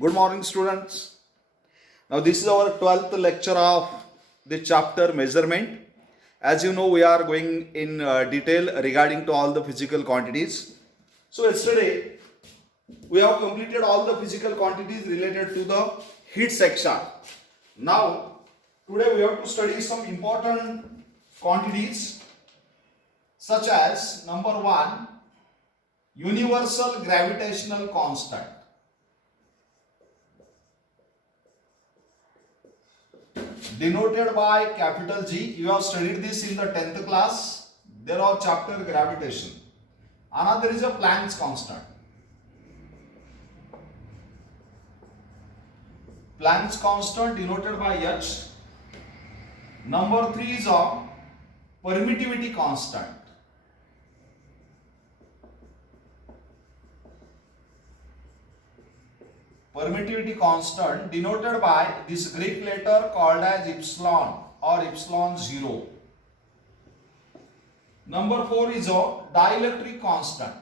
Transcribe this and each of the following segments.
Good morning, students. Now, this is our 12th lecture of the chapter measurement. As you know, we are going in detail regarding to all the physical quantities. So, yesterday we have completed all the physical quantities related to the heat section. Now, today we have to study some important quantities such as number 1, universal gravitational constant. Denoted by capital G. You have studied this in the 10th class. There are chapter gravitation. Another is a Planck's constant. Planck's constant denoted by H. Number 3 is a permittivity constant. Permittivity constant denoted by this Greek letter called as epsilon or epsilon 0. Number 4 is a dielectric constant.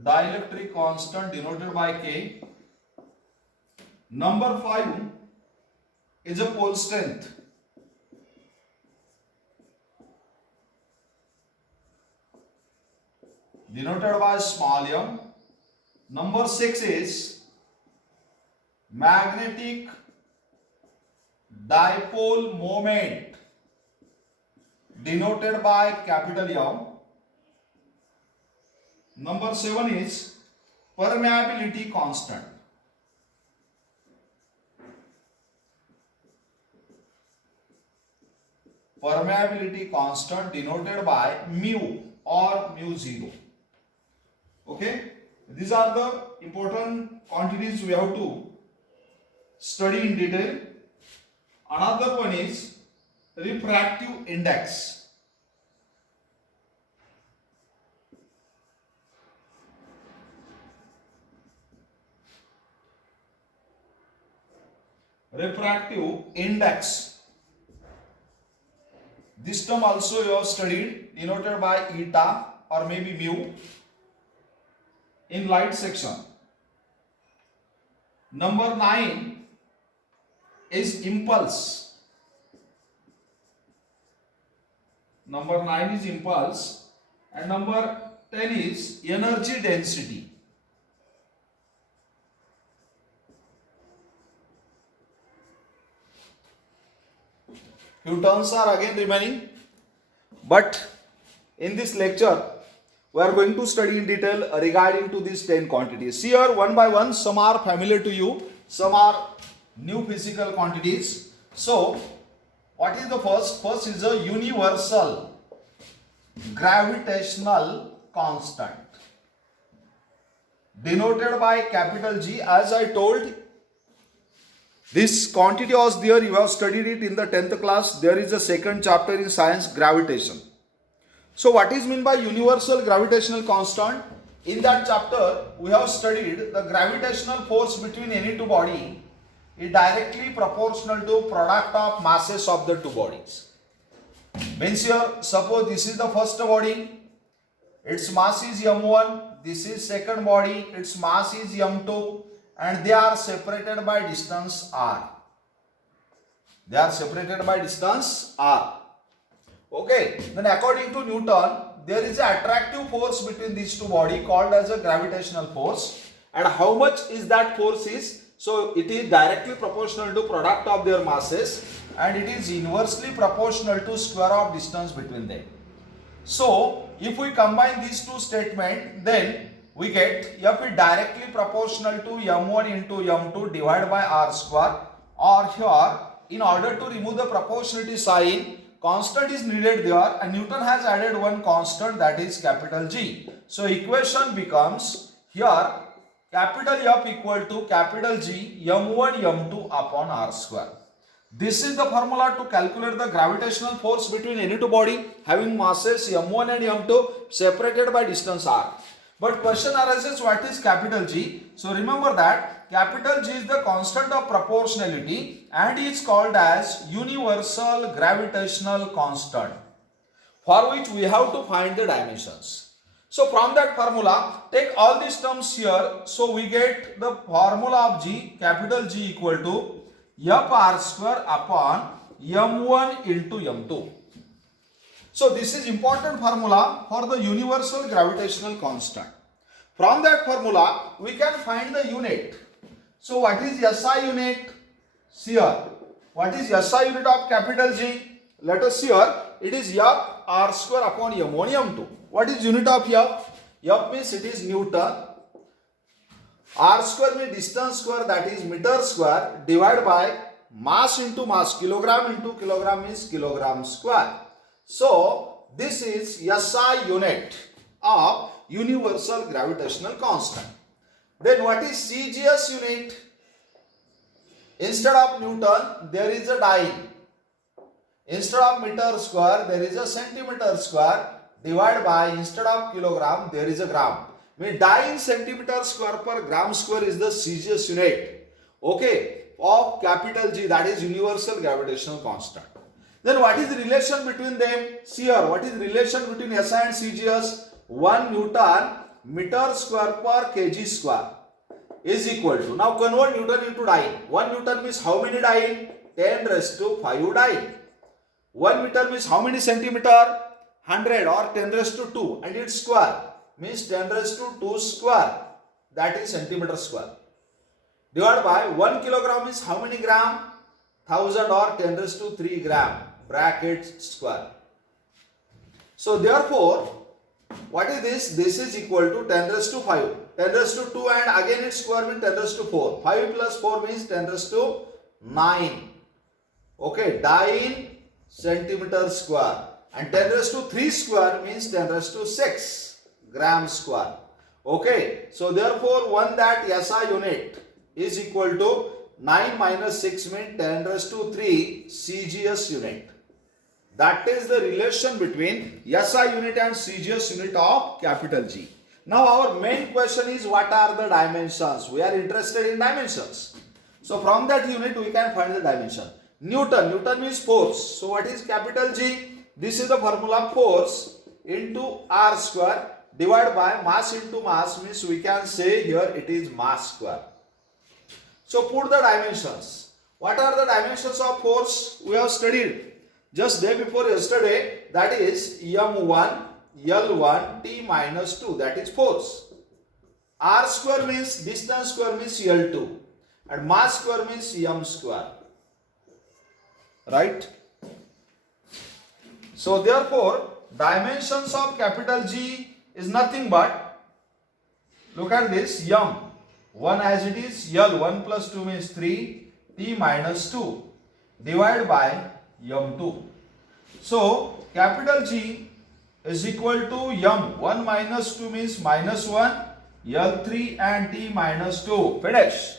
Dielectric constant denoted by K. Number 5 is a pole strength. Denoted by small m. Number 6 is magnetic dipole moment denoted by capital M. Number 7 is permeability constant. Permeability constant denoted by mu or mu 0. Okay, these are the important quantities we have to study in detail. Another one is refractive index. Refractive index. This term also you have studied, denoted by eta or maybe mu in light section. Number 9 is impulse. Number 9 is impulse and number 10 is energy density. Few terms are again remaining, but in this lecture we are going to study in detail regarding to these 10 quantities. Here one by one, some are familiar to you, some are new physical quantities. So what is the first? First is a universal gravitational constant denoted by capital G. As I told, this quantity was there, you have studied it in the 10th class. There is a second chapter in science, gravitation. So what is meant by universal gravitational constant? In that chapter we have studied the gravitational force between any two bodies is directly proportional to product of masses of the two bodies. Means here, suppose this is the first body, its mass is m1, this is second body, its mass is m2, and they are separated by distance r. They are separated by distance r. Okay, then according to Newton, there is an attractive force between these two bodies called as a gravitational force. And how much is that force is? So it is directly proportional to product of their masses and it is inversely proportional to square of distance between them. So if we combine these two statements, then we get F is directly proportional to m1 into m2 divided by r square, or here in order to remove the proportionality sign, constant is needed there and Newton has added one constant, that is capital G. So equation becomes here capital F equal to capital G m1 m2 upon r square. This is the formula to calculate the gravitational force between any two body having masses m1 and m2 separated by distance r. But question arises, what is capital G? So remember that capital G is the constant of proportionality and is called as universal gravitational constant, for which we have to find the dimensions. So from that formula, take all these terms here. So we get the formula of G, capital G equal to F R square upon M1 into M2. So this is important formula for the universal gravitational constant. From that formula, we can find the unit. So what is SI unit? See here. What is SI unit of capital G? Let us see here. It is F R square upon M1 M2. What is unit of F? F means it is Newton. R square means distance square, that is meter square, divided by mass into mass, kilogram into kilogram means kilogram square. So this is SI unit of universal gravitational constant. Then what is CGS unit? Instead of Newton, there is a dyne. Instead of meter square, there is a centimeter square, divided by, instead of kilogram, there is a gram. Mean dyne centimeter square per gram square is the CGS unit. Okay, of capital G, that is universal gravitational constant. Then what is the relation between them? See here, what is the relation between SI and CGS? 1 Newton meter square per kg square is equal to, now convert Newton into dyne. 1 Newton means how many dyne? 10 raised to 5 dyne. 1 meter means how many centimeter? 100 or 10 raised to 2, and its square means 10 raised to 2 square, that is centimeter square, divided by 1 kilogram is how many gram? 1000 or 10 raised to 3 gram, bracket square. So therefore, what is this? This is equal to 10 raised to 5, 10 raised to 2, and again its square means 10 raised to 4. 5 plus 4 means 10 raised to 9. Okay, dyne centimeter square, and 10 raised to 3 square means 10 raised to 6 gram square. Okay, so therefore one that SI unit is equal to 9 minus 6 means 10 raised to 3 CGS unit. That is the relation between SI unit and CGS unit of capital G. Now our main question is, what are the dimensions? We are interested in dimensions. So from that unit we can find the dimension. Newton means force. So what is capital G? This is the formula, force into R square divided by mass into mass, means we can say here it is mass square. So put the dimensions. What are the dimensions of force? We have studied just day before yesterday, that is M1, L1, T minus 2, that is force. R square means distance square means L2, and mass square means M square. Right? So therefore, dimensions of capital G is nothing but, look at this, M, 1 as it is, L, 1 plus 2 means 3, T minus 2, divided by M2. So capital G is equal to M, 1 minus 2 means minus 1, L3 and T minus 2, finish.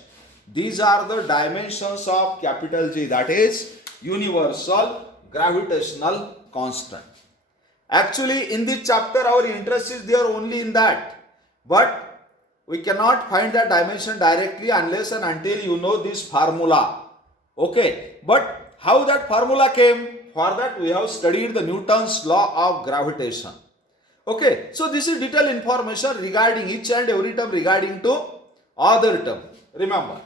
These are the dimensions of capital G, that is universal gravitational constant. Actually in this chapter our interest is there only in that, but we cannot find that dimension directly unless and until you know this formula. Okay, but how that formula came? For that we have studied the Newton's law of gravitation. Okay, so this is detailed information regarding each and every term regarding to other term. Remember.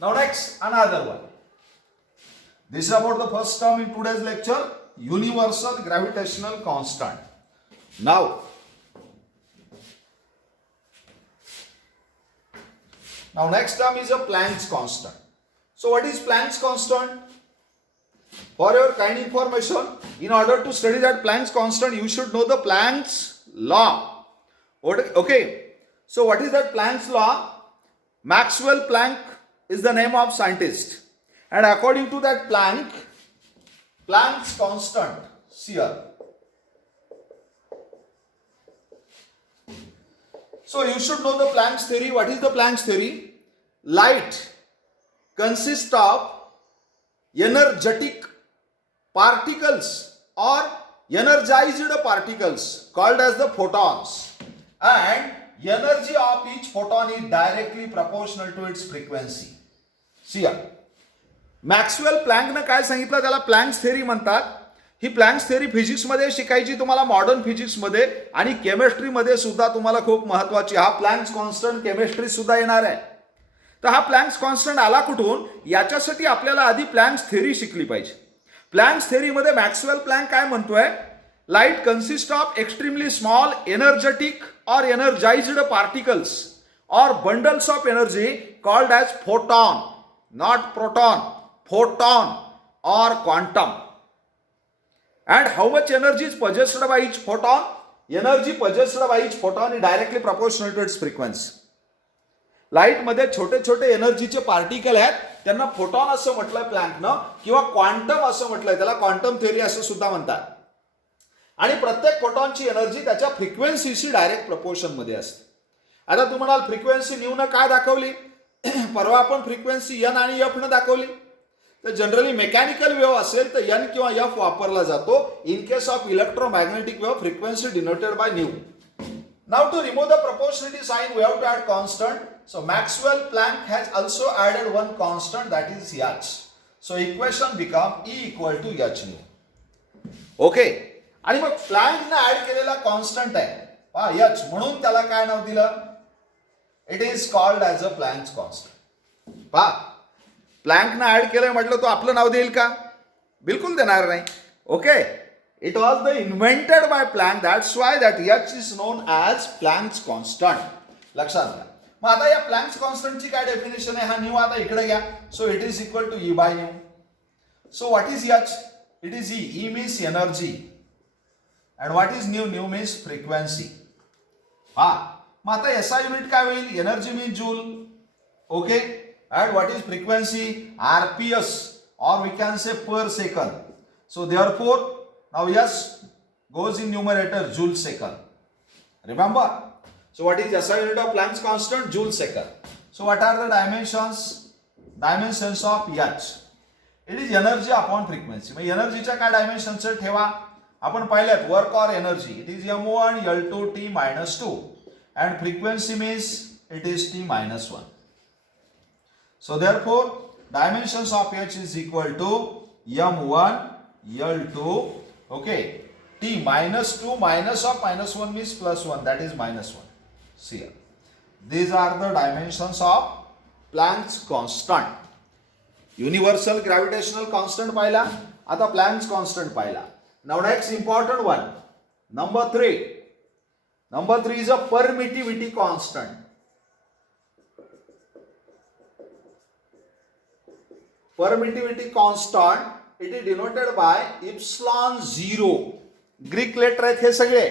Now next, another one. This is about the first term in today's lecture, universal gravitational constant. Now next term is a Planck's constant. So what is Planck's constant? For your kind information, in order to study that Planck's constant, you should know the Planck's law. Okay. So what is that Planck's law? Maxwell Planck is the name of scientist. And according to that Planck's constant, see here. So you should know the Planck's theory. What is the Planck's theory? Light consists of energetic particles or energized particles called as the photons, and energy of each photon is directly proportional to its frequency. See here. Maxwell प्लँकनं काय सांगितलं, त्याला Planck's theory म्हणतात. ही Planck's theory फिजिक्समध्ये शिकायची तुम्हाला, modern फिजिक्समध्ये आणि केमिस्ट्रीमध्ये सुद्धा तुम्हाला खूप महत्वाची. हा प्लँक्स कॉन्स्टंट केमिस्ट्री सुद्धा येणार आहे. तर हा प्लँक्स कॉन्स्टंट आला कुठून, याच्यासाठी आपल्याला आधी प्लँक्स थिअरी शिकली पाहिजे. प्लँक्स थिअरीमध्ये मॅक्सवेल प्लँक काय म्हणतोय, light consist of extremely small energetic or energized particles or bundles of energy called as photon, not proton, photon or quantum. And how much energy is possessed by each photon? Energy possessed by each photon is directly proportional to its frequency. Light मध्ये छोटे छोटे एनर्जीचे particle आहेत, त्यांना photon असं म्हटलंय प्लँकनं, किंवा quantum असं म्हटलंय, त्याला क्वांटम थिअरी असं सुद्धा म्हणतात. आणि प्रत्येक फोटॉनची एनर्जी त्याच्या फ्रिक्वेन्सीशी डायरेक्ट प्रपोर्शन मध्ये असते. आता तुम्ही म्हणाल फ्रिक्वेन्सी न्यूनं काय दाखवली, परवा आपण फ्रिक्वेन्सी एन आणि एफ न दाखवली. तर जनरली मेकॅनिकल वेव्ह असेल तर एन किंवा एफ वापरला जातो. In case of electromagnetic wave frequency denoted by nu. Now to remove the proportionality sign we have to add constant. So Maxwell Planck has also added one constant, that is h. So equation become E equal to h nu. Okay. आणि मग प्लँकने add केलेला constant आहे h, म्हणून त्याला काय नाव दिलं, it is called as a Planck's constant. प्लँकने ऍड केलंय म्हटलं तो आपलं नाव देईल का, बिलकुल देणार नाही. Okay, it was the invented by Planck, that's why that h is known as Planck's constant. लक्षात घ्या. मग आता या प्लँक्स कॉन्स्टंटची काय डेफिनेशन आहे, हा न्यू आता इकडे घ्या. So it is equal to E by nu. So what is h, it is E means energy. And what is nu? Nu means frequency. मग आता SI युनिट काय होईल, energy means joule. Okay, and what is frequency? RPS, or we can say per second. So therefore now S goes in numerator, joule second. Remember? So what is SI unit of Planck's constant? Joule second. So what are the dimensions? Dimensions of H. It is energy upon frequency. मग एनर्जीच्या काय dimensions ठेवा, आपण पाहिल्यात work or energy, it is m1 L2 T minus 2 and frequency means it is T minus 1. So therefore dimensions of H is equal to m1 L2, okay, T minus 2, minus of minus 1 means plus 1, that is minus 1. See here, these are the dimensions of Planck's constant. Universal gravitational constant पाहिला, आता Planck's constant पाहिला. Now next important one, number 3. Number 3 is a permittivity constant. Permittivity constant, it is denoted by epsilon 0. Greek letter आहेत हे सगळे.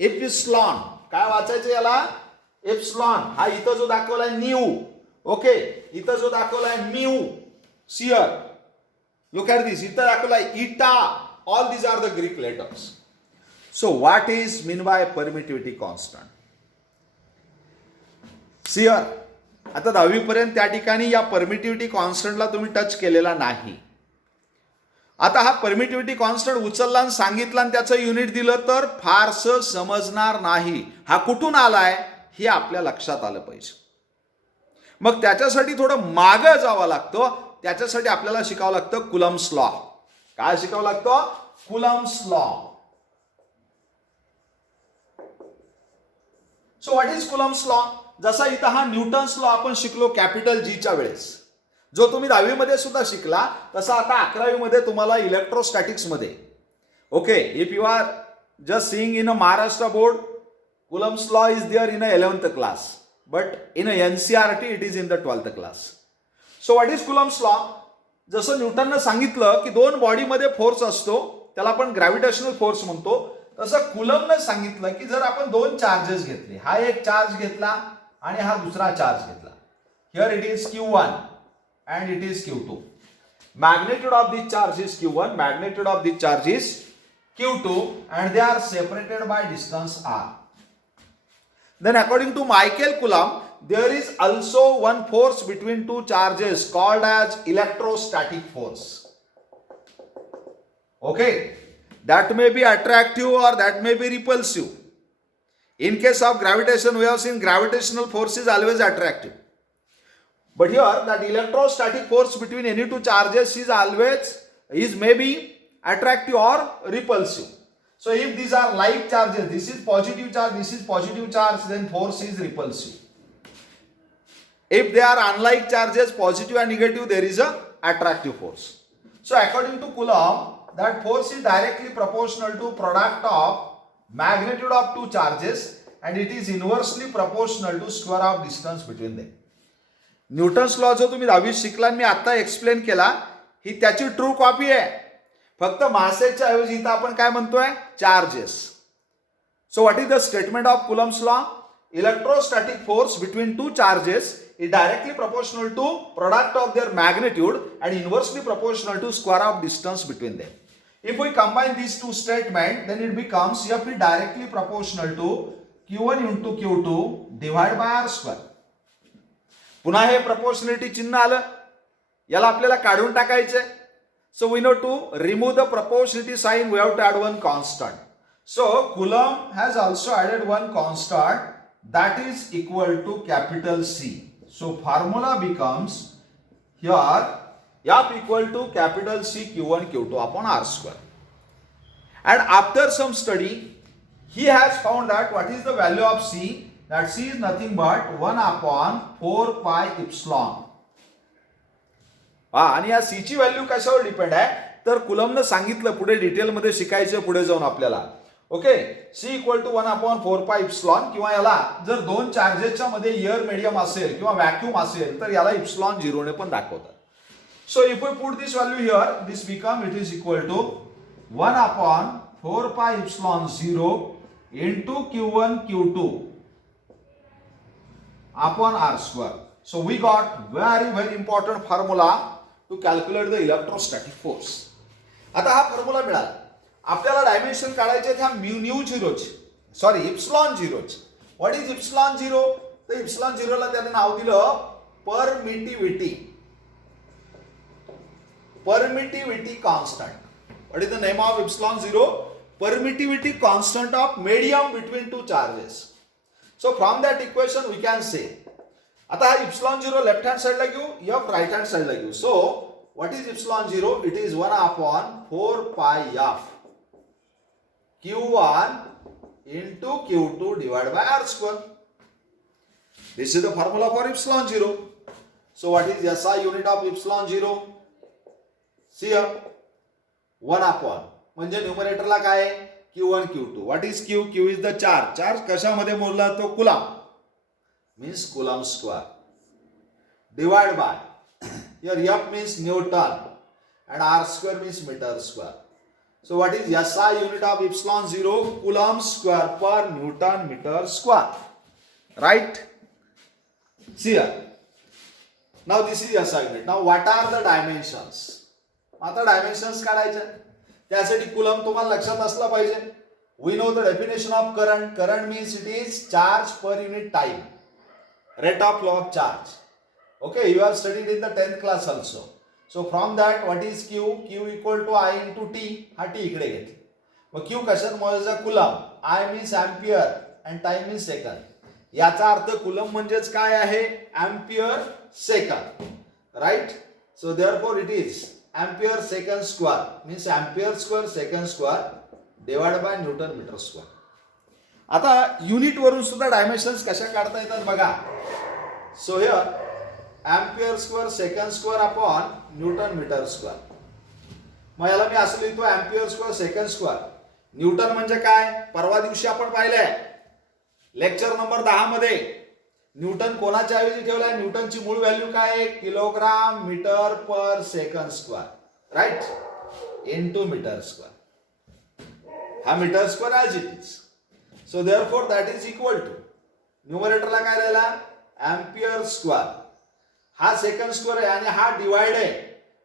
Epsilon काय वाचायचे याला, epsilon. हा इथं जो दाखवलाय न्यू, ओके, इथं जो दाखवलाय म्यू, सियर, लुक ॲट दिस, इथं दाखवलाय इटा. All these are the Greek letters. So what is mean by permittivity constant? See here, आता 10वी पर्यंत त्या ठिकाणी या परमिटिव्हिटी कॉन्स्टंटला तुम्ही टच केलेला नाही. आता हा परमिटिव्हिटी कॉन्स्टंट उचलला आणि सांगितला आणि त्याचं युनिट दिलं तर फारसं समजणार नाही. हा कुठून आलाय हे आपल्या लक्षात आलं पाहिजे. मग त्याच्यासाठी थोडं मागं जावं लागतं. त्याच्यासाठी आपल्याला शिकावं लागतं कुलम्स लॉ. काय शिकावं लागतं, Coulomb's law. So what is Coulomb's law, जसा इथं हा न्यूटन्स लॉ आपण शिकलो कॅपिटल जीच्या वेळेस, जो तुम्ही 10वी मध्ये सुद्धा शिकला, तसा आता 11वी मध्ये तुम्हाला इलेक्ट्रोस्टॅटिक्स मध्ये. Okay, if you are just seeing in a Maharashtra board, Coulomb's law is there in a 11th class, but in a NCERT it is in the 12th class. So what is Coulomb's law, जसं न्यूटननं सांगितलं की दोन बॉडीमध्ये force असतो, त्याला आपण gravitational force म्हणतो, तसं कुलमनं सांगितलं की जर आपण दोन चार्जेस घेतले, हा एक चार्ज घेतला आणि हा दुसरा चार्ज घेतला, here it is Q1 and it is Q2. Magnitude of this charge is Q1, magnitude of this charge is Q2, and they are separated by distance r. Then according to Michael Coulomb, there is also one force between two charges called as electrostatic force. Okay, that may be attractive or that may be repulsive. In case of gravitation, we have seen gravitational force is always attractive. But here that electrostatic force between any two charges is maybe attractive or repulsive. So if these are like charges, this is positive charge, this is positive charge, then force is repulsive. If they are unlike charges, positive and negative, there is a attractive force. So according to Coulomb, that force is directly proportional to product of magnitude of two charges and it is inversely proportional to square of distance between them. Newton's law जो तुम्ही 10वीत शिकला मी आता explain केला ही त्याची true copy आहे. फक्त मासेच्या ऐवजी इथं आपण काय म्हणतोय charges. So what is the statement of Coulomb's law? Electrostatic force between two charges is directly proportional to product of their magnitude and inversely proportional to square of distance between them. If we combine these two statements, then it becomes F is directly proportional to Q1 into Q2 divided by R square. पुन्हा हे proportionality चिन्ह आलं, याला आपल्याला काढून टाकायचे. So we know to remove the proportionality sign we have to add one constant. So Coulomb has also added one constant that is equal to capital C. So formula becomes here F equal to capital C Q1 Q2 upon R square. And after some study, he has found that what is the value of C? That C is nothing but 1 upon 4 pi epsilon. आणि या C ची value कशावर depend आहे तर कुलमने सांगितलं पुढे detail मध्ये शिकायचं पुढे जाऊन आपल्याला. Okay, C equal to 1 upon 4 pi epsilon किंवा याला जर दोन चार्जेसच्या मध्ये एअर मीडियम असेल किंवा व्हॅक्यूम असेल तर याला इप्सिलॉन 0 ने पण दाखवतात. So if we put this value here this become it is equal to 1 upon 4 pi epsilon 0 into Q1 Q2 upon R square. So we got very important formula to calculate the electrostatic force. आता हा formula मिळाला. आपल्याला dimension काढायचे त्या mu झिरोचे, sorry epsilon झिरोचे. What is epsilon zero? तर epsilon झिरोला त्याने नाव दिलं permittivity. Permittivity constant. What is the name of epsilon zero? Permittivity constant of medium between two charges. So from that equation we can say, आता हा epsilon 0 left hand side ला घेऊ, f right hand side ला घेऊ. So what is epsilon 0? It is 1 upon 4 pi f Q1 into Q2 divided by R square. This is the formula for epsilon 0. So what is SI unit of epsilon 0? See here 1 upon म्हणजे न्यूमरेटरला काय Q1 Q2. What is Q? Q is the charge. Charge कशामध्ये मोजला तो coulomb means coulomb square divide bye here F means Newton and R square means meter square. So what is SI unit of epsilon 0? Coulomb square per Newton meter square. Right? See here. Now this is SI unit. Now what are the dimensions? आता dimensions काढायचे. त्यासाठी coulomb तुम्हाला लक्षात असला पाहिजे. We know the definition of current. Current means it is charge per unit time, rate of flow of charge. Okay, you have studied in the 10th class also. So from that what is Q? Q equal to I into t. हा t इकडे घेतली. मग Q कशात मोजायचा? Coulomb. I means ampere and time means second. याचा अर्थ coulomb म्हणजेच काय आहे? Ampere second. Right? So therefore it is ampere second square means ampere square second square divided by Newton meter square. आता युनिट वरून सुद्धा डायमेन्शन्स कशा काढता येतात बघा. So here ampere square second square upon Newton meter square. मग याला मी असं लिहितो ampere square second square. Newton म्हणजे काय? परवा दिवशी आपण पाहिलंय लेक्चर नंबर 10 मध्ये. न्यूटन कोणाच्या ऐवजी ठेवलाय? न्यूटनची मूळ व्हॅल्यू काय आहे? Kilogram metre per second square. Right? Into metre square. हा metre square as it is. So therefore that is equal to न्यूमरेटरला काय राहिला? Ampere square. हा सेकंड स्क्वेअर आहे आणि हा डिवाइड आहे.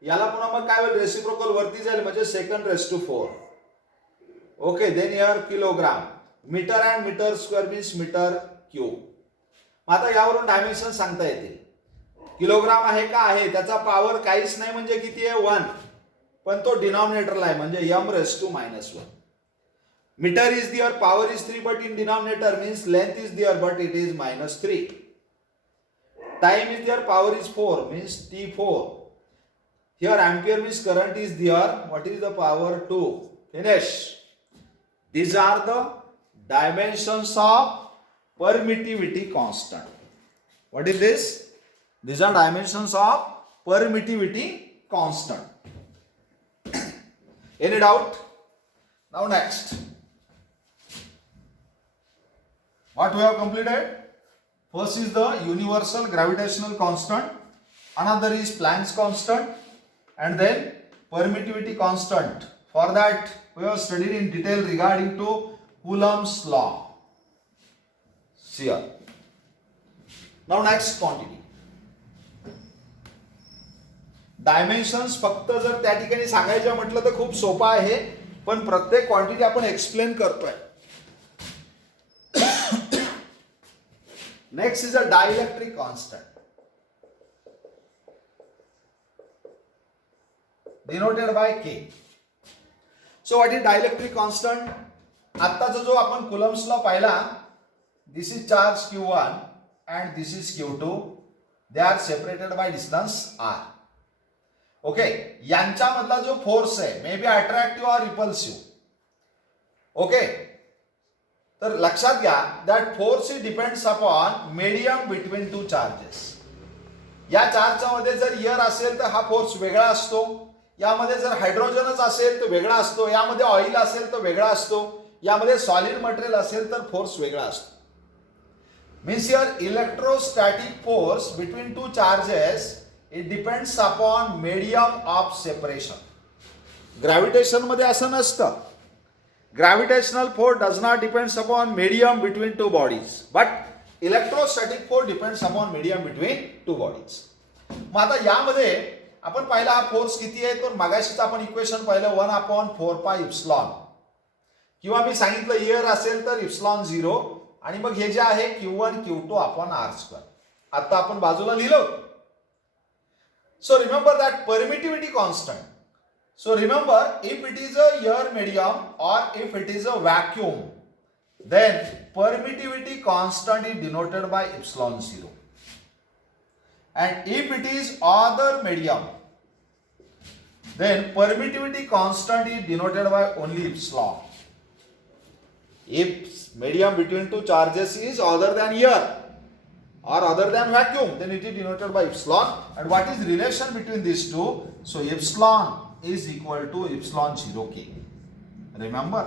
याला पुन्हा मग काय होईल? रेसिप्रोकल वरती जाईल म्हणजे second raise to 4. Okay, then here kilogram. Metre and metre square means metre cube. आता यावरून डायमेन्शन सांगता येते. किलोग्राम आहे का? आहे. त्याचा पॉवर काहीच नाही म्हणजे किती आहे? 1. पण तो डिनॉमिनेटरला आहे म्हणजे m raise to -1. Metre is there, power is 3 but in denominator means length is there but it is -3. Time is there, power is 4 means T4. Here ampere means current is there. What is the power 2? Finish. These are the dimensions of permittivity constant. What is this? These are dimensions of permittivity constant. Any doubt? Now next. What we have completed? First is the universal gravitational constant. Another is Planck's constant. And then permittivity constant. For that we have studied in detail regarding to Coulomb's law. See here. Now next quantity. Dimensions फक्त जर त्या ठिकाणी सांगायचं म्हटलं तर खूप सोपं आहे, पण प्रत्येक क्वांटिटी आपण एक्सप्लेन करतोय. Next is a dielectric constant denoted by K. So what is dielectric constant? आत्ताचा जो आपण कुलम्स लॉ पाहिला, this is charge Q1 and this is Q2. They are separated by distance R. Okay, यांच्यामधला जो force आहे may be attractive or repulsive. Okay, तर लक्षात घ्या that force depends upon medium between two charges. या चार्जच्या मध्ये जर एअर असेल तर हा फोर्स वेगळा असतो, यामध्ये जर हायड्रोजनच असेल तर वेगळा असतो, यामध्ये ऑइल असेल तर वेगळा असतो, यामध्ये सॉलिड मटेरियल असेल तर फोर्स वेगळा असतो. Means your electrostatic force between two charges it depends upon medium of separation. Gravitation मध्ये असं नसतं. Gravitational force does not depends upon medium between two bodies, but electrostatic force depends upon medium between two bodies. मग आता यामध्ये आपण पाहिला हा force किती आहे, तर मगाशीच आपण इक्वेशन पाहिलं 1/4πε, किंवा मी सांगितलं एअर असेल तर ε0, आणि मग हे जे आहे Q1 Q2 अपॉन R². आता आपण बाजूला लिहिलं. So remember that permittivity constant. So remember, if it is a air medium or if it is a vacuum, then permittivity constant is denoted by ε0. And if it is other medium, then permittivity constant is denoted by only epsilon. If medium between two charges is other than air or other than vacuum, then it is denoted by epsilon. And what is relation between these two? So epsilon is equal to ε0k. Remember,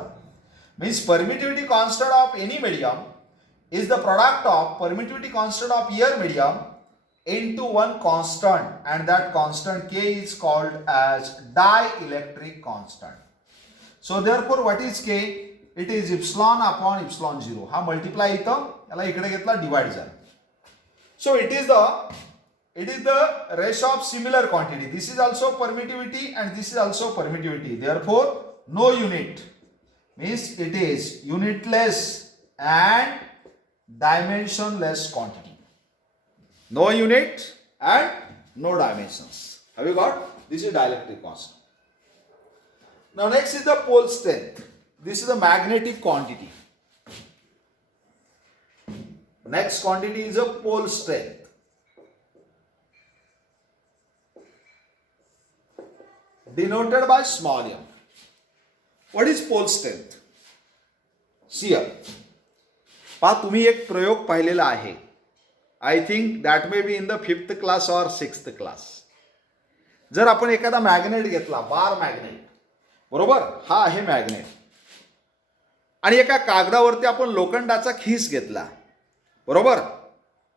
means permittivity constant of any medium is the product of permittivity constant of air medium into one constant, and that constant k is called as dielectric constant. So therefore what is k? It is epsilon upon ε0. हा multiply इथं याला इकडे घेतला divide झाला. So it is the ratio of similar quantity. This is also permittivity and this is also permittivity. Therefore, no unit means it is unitless and dimensionless quantity. No unit and no dimensions. Have you got? This is dielectric constant. Now next is the pole strength. This is the magnetic quantity. Next quantity is a pole strength. Denoted by small m. What is pole strength? See here. पहा, तुम्ही एक प्रयोग पाहिलेला आहे. I think that may be in the 5th class or 6th class. जर आपण एखादा magnet घेतला, बार मॅग्नेट, बरोबर, हा आहे मॅग्नेट, आणि एका कागदावरती आपण लोखंडाचा खिस घेतला, बरोबर,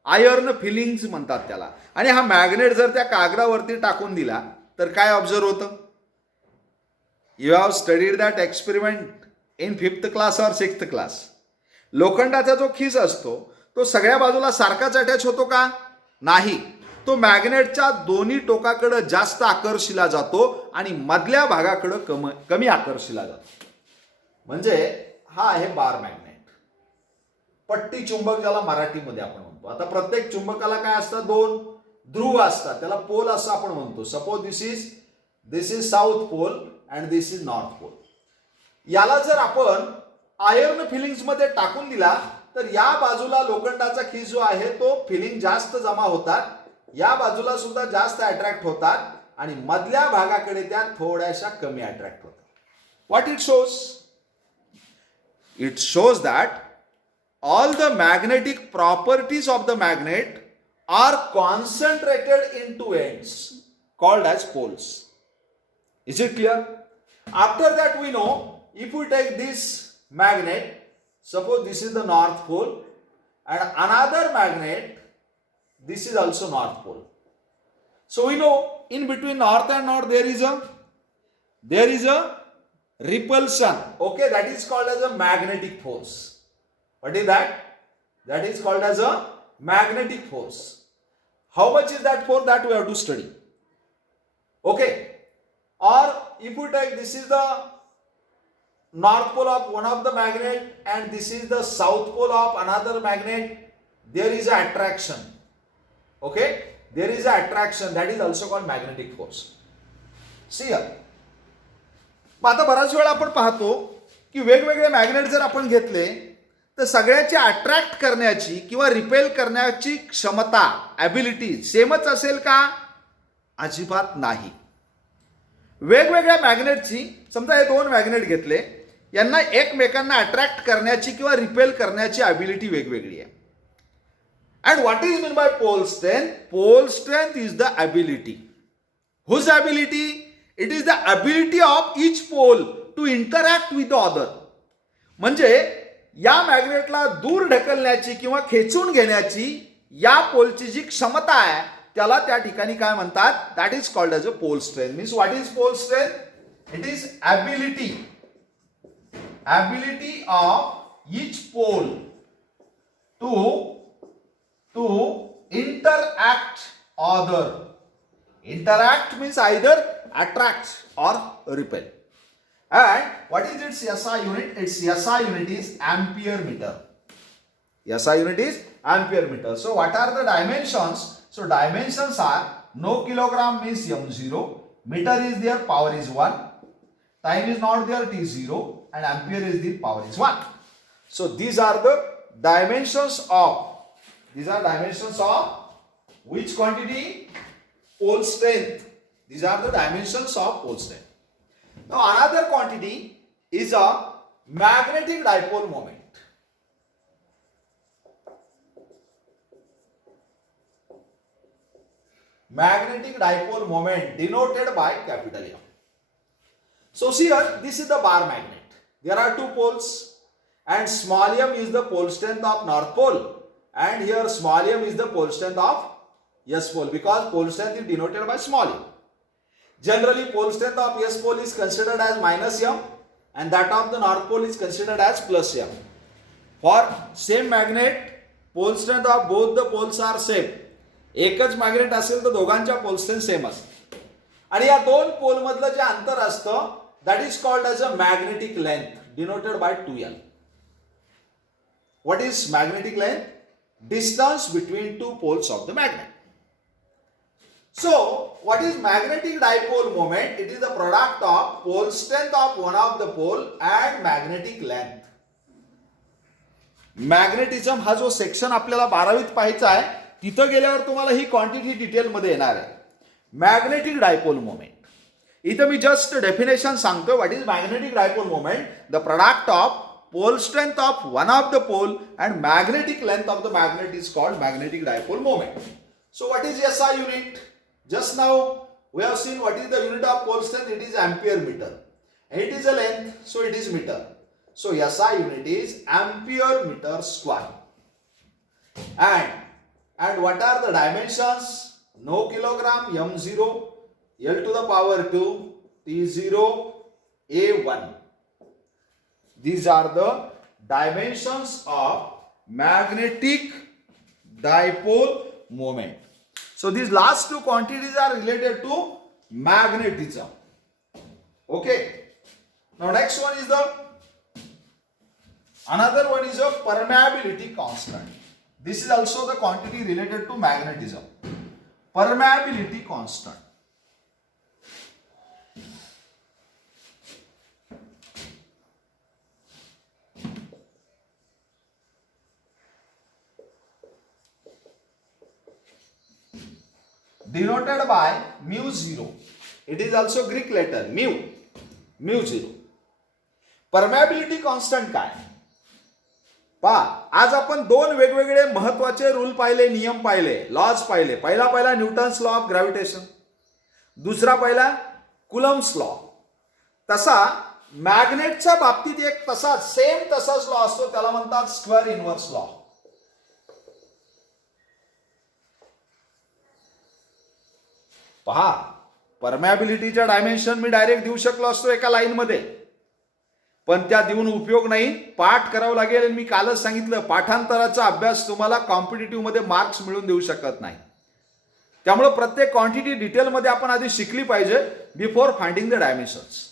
आयर्न फिलिंग्स म्हणतात त्याला, आणि हा मॅग्नेट जर त्या कागदावरती टाकून दिला तर काय ऑब्झर्व होतं? You have studied that experiment in 5th class और 6th क्लास. लोखंडाचा जो खिस असतो तो सगळ्या बाजूला सारखाच अटॅच होतो का? नाही. तो मॅग्नेटच्या दोन्ही टोकाकडे जास्त आकर्षिला जातो आणि मधल्या भागाकडे कमी आकर्षिला जातो. म्हणजे हा आहे बार मॅग्नेट. पट्टी चुंबक ज्याला मराठीमध्ये आपण म्हणतो. आता प्रत्येक चुंबकाला काय असतं? दोन ध्रुव असतात, त्याला पोल असं आपण म्हणतो. Suppose this is south pole and this is north pole. याला जर आपण आयर्न फिलिंग्स मध्ये टाकून दिला तर या बाजूला लोखंडाचा खिस जो आहे तो फिलिंग जास्त जमा होतात, या बाजूला सुद्धा जास्त अट्रॅक्ट होतात, आणि मधल्या भागाकडे त्या थोड्याशा कमी अट्रॅक्ट होतात. What it shows? It shows that all the magnetic properties of the magnet are concentrated in two ends called as poles. Is it clear? After that we know, if we take this magnet, suppose this is the north pole and another magnet, this is also north pole. So we know in between north and north there is a repulsion. Okay, that is called as a magnetic force. What is that? That is called as a magnetic force. How much is that force? That we have to study. Okay. Or if we take this is the north pole of one of the magnet and this is the south pole of another magnet, there is an attraction. Okay. There is an attraction, that is also called magnetic force. See here. आता बराच वेळा आपण पाहतो की वेगवेगळे magnet जर आपण घेतले तर सगळ्याची अट्रॅक्ट करण्याची किंवा रिपेल करण्याची क्षमता, ॲबिलिटी सेमच असेल का? अजिबात नाही. वेगवेगळ्या मॅग्नेटची, समजा हे दोन मॅग्नेट घेतले, यांना एकमेकांना अट्रॅक्ट करण्याची किंवा रिपेल करण्याची ॲबिलिटी वेगवेगळी आहे. And what is mean by pole strength? Pole strength is the ability. Whose ability? It is the ability of each pole to interact with the other. म्हणजे या मॅग्नेटला दूर ढकलण्याची किंवा खेचून घेण्याची या पोलची जी क्षमता आहे त्याला त्या ठिकाणी काय म्हणतात? That is called as a pole strength. Means what is pole strength? It is ability of each pole to interact other. Interact means either attract or repel. And what is its SI unit? Its SI unit is ampere meter. SI unit is ampere meter. So what are the dimensions? So dimensions are no kilogram means m0, meter is there, power is 1, time is not there, t0, and ampere is the power is 1. So these are the dimensions of which quantity? Pole strength. These are the dimensions of pole strength. Now another quantity is a magnetic dipole moment. Magnetic dipole moment denoted by capital M. So see here, this is the bar magnet. There are two poles and small m is the pole strength of north pole and here small m is the pole strength of S pole because pole strength is denoted by small m. Generally, pole strength of S pole is considered as minus m and that of the north pole is considered as plus m. For same magnet, pole strength of both the poles are same. एकच magnet असेल तर दोघांच्या pole strength same असते आणि या दोन पोल मधलं जे अंतर असतं that is called as a magnetic length denoted by 2l. What is magnetic length? Distance between two poles of the magnet. So, what is magnetic dipole moment? It is the product of pole strength of one of the pole and magnetic length. Magnetism हा जो section आपल्याला 12वीत पाहायचा आहे तिथं गेल्यावर तुम्हाला ही quantity detail मध्ये येणार आहे. Magnetic dipole moment. इथं मी जस्ट डेफिनेशन सांगतो. What is magnetic dipole moment? The product of pole strength of one of the pole and magnetic length of the magnet is called magnetic dipole moment. So what is SI unit? Just now we have seen what is the unit of pole strength. It is ampere meter. And it is a length, so it is meter. So SI unit is ampere meter square. And what are the dimensions? No kilogram, m0, l to the power 2, t0, a1. These are the dimensions of magnetic dipole moment. So these last two quantities are related to magnetism. Okay. Now next one is another one is a permeability constant. This is also the quantity related to magnetism. Permeability constant. Denoted by mu0. It is also Greek letter mu zero. Permeability constant काय पहा. आज आपण दोन वेगवेगळे महत्वाचे rule पाहिले, नियम पाहिले, लॉज पाहिले. पहिला न्यूटन्स लॉ ऑफ ग्रॅव्हिटेशन, दुसरा पहिला कुलम्स लॉ. तसा मॅग्नेटच्या बाबतीत एक तसाच लॉ असतो, त्याला म्हणतात स्क्वेअर इनव्हर्स लॉ. पहा, परमॅबिलिटीच्या डायमेन्शन मी डायरेक्ट देऊ शकलो असतो एका लाईन मध्ये, पण त्या देऊन उपयोग नाही. पाठ करावं लागेल. मी कालच सांगितलं, पाठांतराचा अभ्यास तुम्हाला कॉम्पिटिटिव्ह मध्ये मार्क्स मिळवून देऊ शकत नाही. त्यामुळे प्रत्येक क्वांटिटी डिटेलमध्ये आपण आधी शिकली पाहिजे बिफोर फाइंडिंग द डायमेन्शन्स.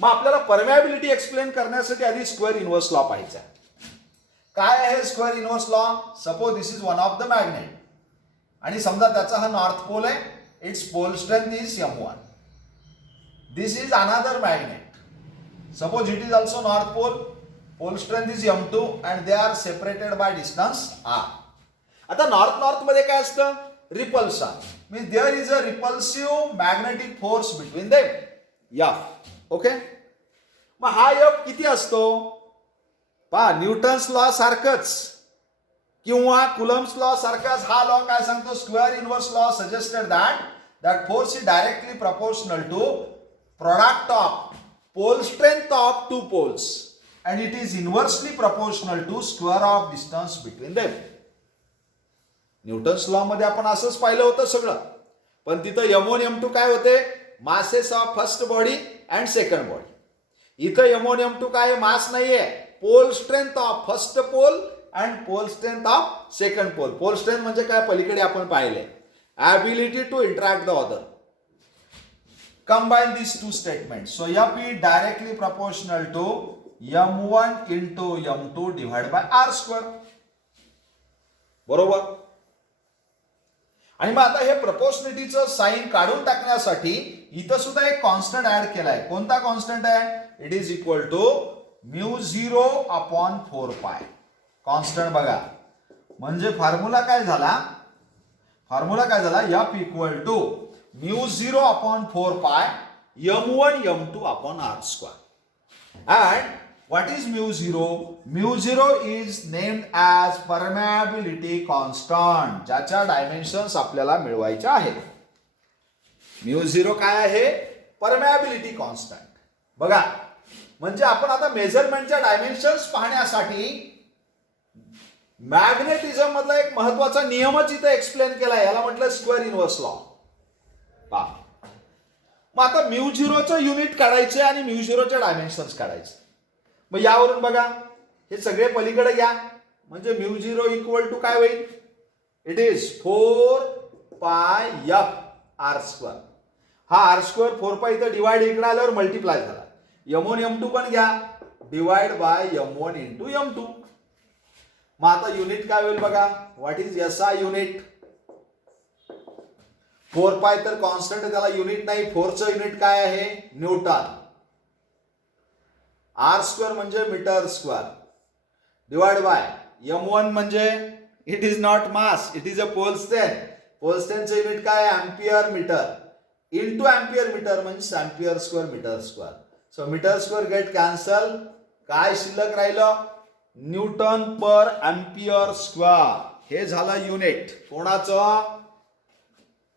मग आपल्याला परमॅबिलिटी एक्सप्लेन करण्यासाठी आधी स्क्वेअर इनव्हर्स लॉ पाहिजे. काय आहे square inverse law? Suppose this is one of the magnet आणि समजा त्याचा हा नॉर्थ पोल आहे. It's pole strength is m1. This is another magnet. Suppose it is also north pole, pole strength is m2 and they are separated by distance r. आता north मध्ये काय असतं? Repulsion. Means there is a repulsive magnetic force between them, F. Okay. मग हा F किती असतो? पहा, Newton's law सारखंच किंवा कुलम्स लॉ सारखाच हा लॉ काय सांगतो? Square inverse law suggested that force is directly proportional to product of pole strength of two poles and it is inversely proportional to square of distance between them. Newton's law मध्ये आपण असंच पाहिलं होतं सगळं, पण तिथं m1 m2 काय होते? Masses of first body and second body. इथं m1 m2 काय? मास नाहीये. Pole strength of first pole and pole strength of second pole. Pole strength म्हणजे काय? पलीकडे आपण पाहिले ability to interact the other. Combine these two statements. So F is directly proportional to m1 into m2 divided by r square. बरोबर. आणि मग आता हे प्रपोर्शनिटीचं sign काढून टाकण्यासाठी इथं सुद्धा एक कॉन्स्टंट ऍड केलाय. कोणता कॉन्स्टंट आहे? It is equal to μ0 upon 4π. Constant बघा, म्हणजे फॉर्म्युला काय झाला? F equal to μ0 upon 4π m1 m2 upon r square. And what is μ0? μ0 is named as permeability constant, ज्याच्या डायमेन्शन्स आपल्याला मिळवायच्या आहेत. μ0 काय आहे? Permeability constant. बघा, म्हणजे आपण आता मेजरमेंटच्या डायमेन्शन्स पाहण्यासाठी मॅग्नेटिझम मधला एक महत्वाचा नियमच इथे एक्सप्लेन केला. याला म्हटलं स्क्वेअर इनव्हर्स लॉ. मग आता μ0चं युनिट काढायचे आणि μ0चे डायमेन्शन्स काढायचे. मग यावरून बघा, हे सगळे पलीकडे घ्या, म्हणजे μ0 इक्वल टू काय होईल? It is 4π f r square. हा r स्क्वेअर 4π इथं डिवाइड इकडे आल्यावर मल्टिप्लाय झाला. m1 m2 पण घ्या, divide by m1 into m2. मग आता युनिट काय होईल बघा? What is SI unit? 4π तर कॉन्स्टंट आहे, त्याला युनिट नाही. 4चं युनिट काय आहे? न्यूटन. r स्क्वेअर म्हणजे metre square, divide by m1 म्हणजे it is not mass, it is a pole strength. Pole स्ट्रेंथचं युनिट काय आहे? Ampere metre. Into ampere metre म्हणजे ampere square metre square. So metre square get cancel. काय शिल्लक राहिलं? Newton per ampere square. हे झालं unit कोणाचं?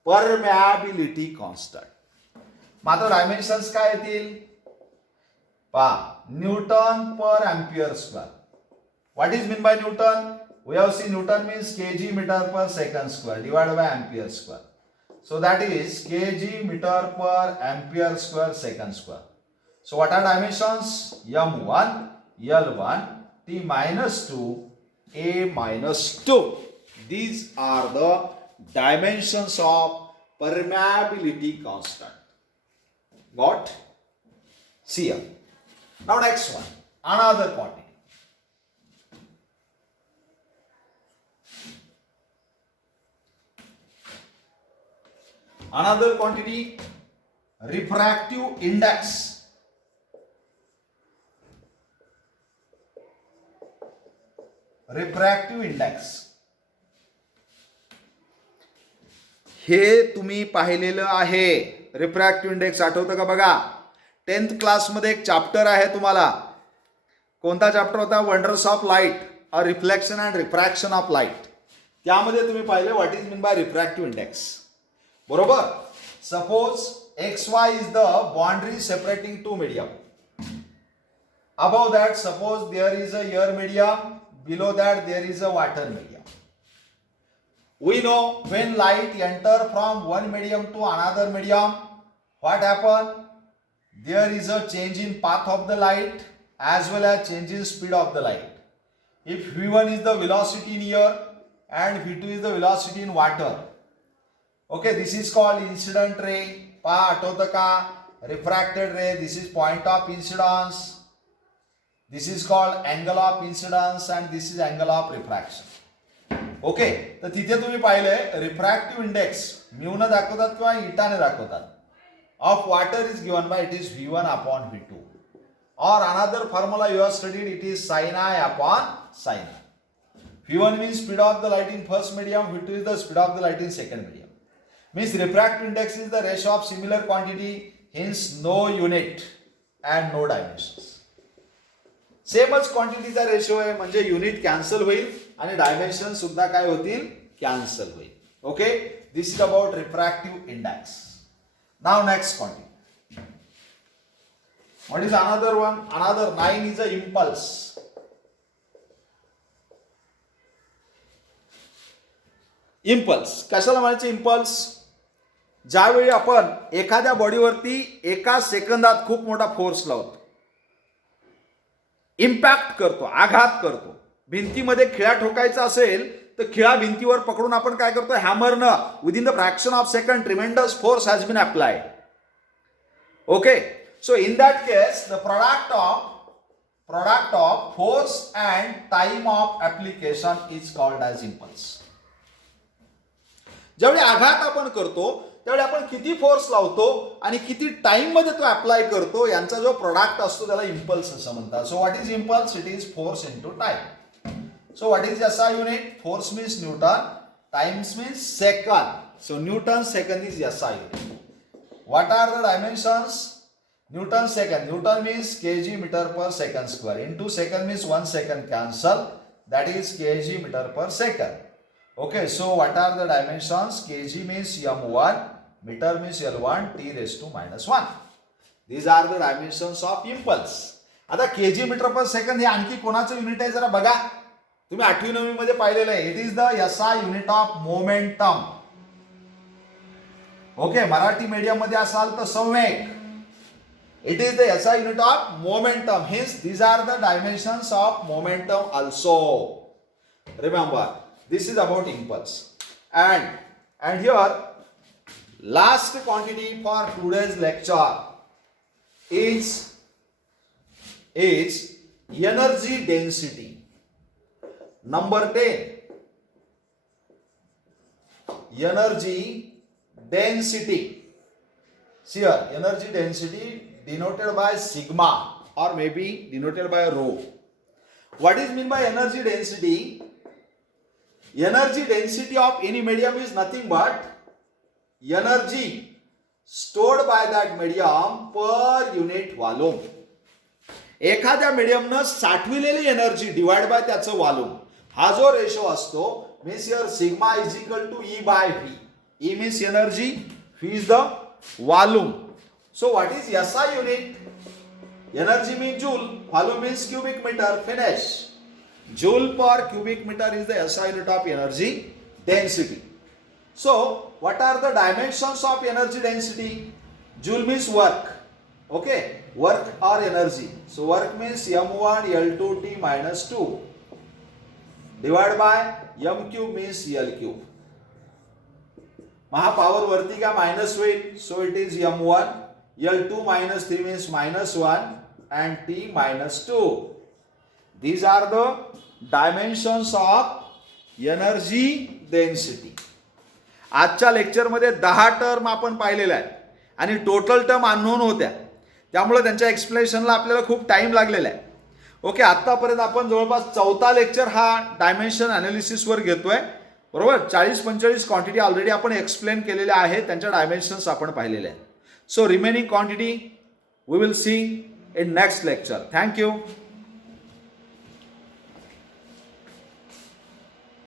Permeability constant. मात्र डायमेन्शन्स काय येतील? पहा, newton per ampere square. What is mean by newton? We have seen newton means kg metre per second square divided by ampere square. So that is kg metre per ampere square second square. So what are dimensions? m1 l1 t minus 2 a minus 2. These are the dimensions of permeability constant. Got? See here. Now next one, another quantity. Another quantity, refractive index. Refractive index. हे तुम्ही पाहिलेलं आहे. Refractive index आठवतं का बघा? 10th क्लासमध्ये एक chapter आहे तुम्हाला. कोणता चॅप्टर होता? Wonders of light, a reflection and refraction of light. त्यामध्ये तुम्ही पाहिले what is mean by refractive index. बरोबर. Suppose XY is the boundary separating two medium. Above that, suppose there is a air medium, below that there is a water medium. We know when light enter from one medium to another medium, what happen? There is a change in path of the light as well as change in speed of the light. If V1 is the velocity in air and V2 is the velocity in water, okay, this is called incident ray. पहा आठवतं का? Refracted ray, this is point of incidence. This is called angle of incidence and this is angle of refraction. Okay, तर तिथे तुम्ही पाहिले refractive index म्यूने दाखवतात किंवा इटाने दाखवतात. Of water is given by it is V1 upon V2 और another formula you have studied, it is sin I upon sin I. V1 means speed of the light in first medium, V2 is the speed of the light in second medium. Means refractive index is the ratio of similar quantity, hence no unit and no dimensions. सेमच क्वांटिटीचा ratio आहे म्हणजे unit cancel होईल आणि dimension सुद्धा काय होतील? Cancel होईल. Okay, this is about refractive index. Now next quantity. What is another one? Another 9 is a impulse. Impulse कशाला म्हणायचे? इम्पल्स ज्यावेळी आपण एखाद्या बॉडीवरती एका सेकंदात खूप मोठा फोर्स लावतो, इम्पॅक्ट करतो, आघात करतो. भिंतीमध्ये खिळा ठोकायचा असेल तर खिळा भिंतीवर पकडून आपण काय करतो? हॅमरनं within the fraction of second tremendous force has been applied. Okay, so in that case the product of force and time of application is called as impulse. ज्यावेळी आघात आपण करतो त्यावेळी आपण किती फोर्स लावतो आणि किती टाइम मध्ये तो अप्लाय करतो यांचा जो प्रोडक्ट असतो त्याला इम्पल्स असं म्हणतात. So what is impulse? It is force into time. So what is SI unit? Force means Newton, times means second. So Newton second is SI unit. What are the dimensions? Newton second. Newton means kg metre per second square into second means 1 second cancel, that is kg metre per second. Okay, so what are the dimensions? Kg means m1, meter means L1, t raised to -1. These are the dimensions of impulse. आता kg metre per second हे आणखी कोणाचं unit आहे जरा बघा. तुम्ही 8वी 9वी मध्ये पाहिलेलं आहे. It is the SI unit of momentum. Okay, Marathi medium मध्ये असाल तर संवेग. It is the SI unit of momentum. Hence these are the dimensions of momentum also. Remember, this is about impulse. And here last quantity for today's lecture is energy density. Number 10, energy density. See here, energy density denoted by sigma or maybe denoted by rho. What is mean by energy density? Energy density of any medium is nothing but energy stored by that medium per unit volume. एखाद्या मीडियमनं साठविलेली energy divide by त्याचं volume, हा जो ratio असतो means your sigma is equal to E by V. E means energy, V is the volume. So what is SI unit? Energy means joule, volume means cubic metre. Finish. Joule per cubic meter is the SI unit of energy density. So, what are the dimensions of energy density? Joule means work. Okay, work or energy. So, work means M1 L2T minus 2 divided by M cube means L cube. महा power वरती का minus होईल. So, it is M1 L2 minus 3 means minus 1 and T minus 2. These are the dimensions of energy density. आजच्या लेक्चरमध्ये 10 term आपण पाहिलेल्या आहेत आणि टोटल टर्म अननोन होत्या, त्यामुळे त्यांच्या एक्सप्लेनेशनला आपल्याला खूप टाइम लागलेला आहे. ओके, आतापर्यंत आपण जवळपास 4था लेक्चर हा डायमेन्शन अनालिसिसवर घेतोय. बरोबर, 40-45 क्वांटिटी ऑलरेडी आपण एक्सप्लेन केलेल्या आहेत, त्यांच्या डायमेन्शन्स आपण पाहिलेले आहेत. So remaining quantity we will see in next lecture. Thank you.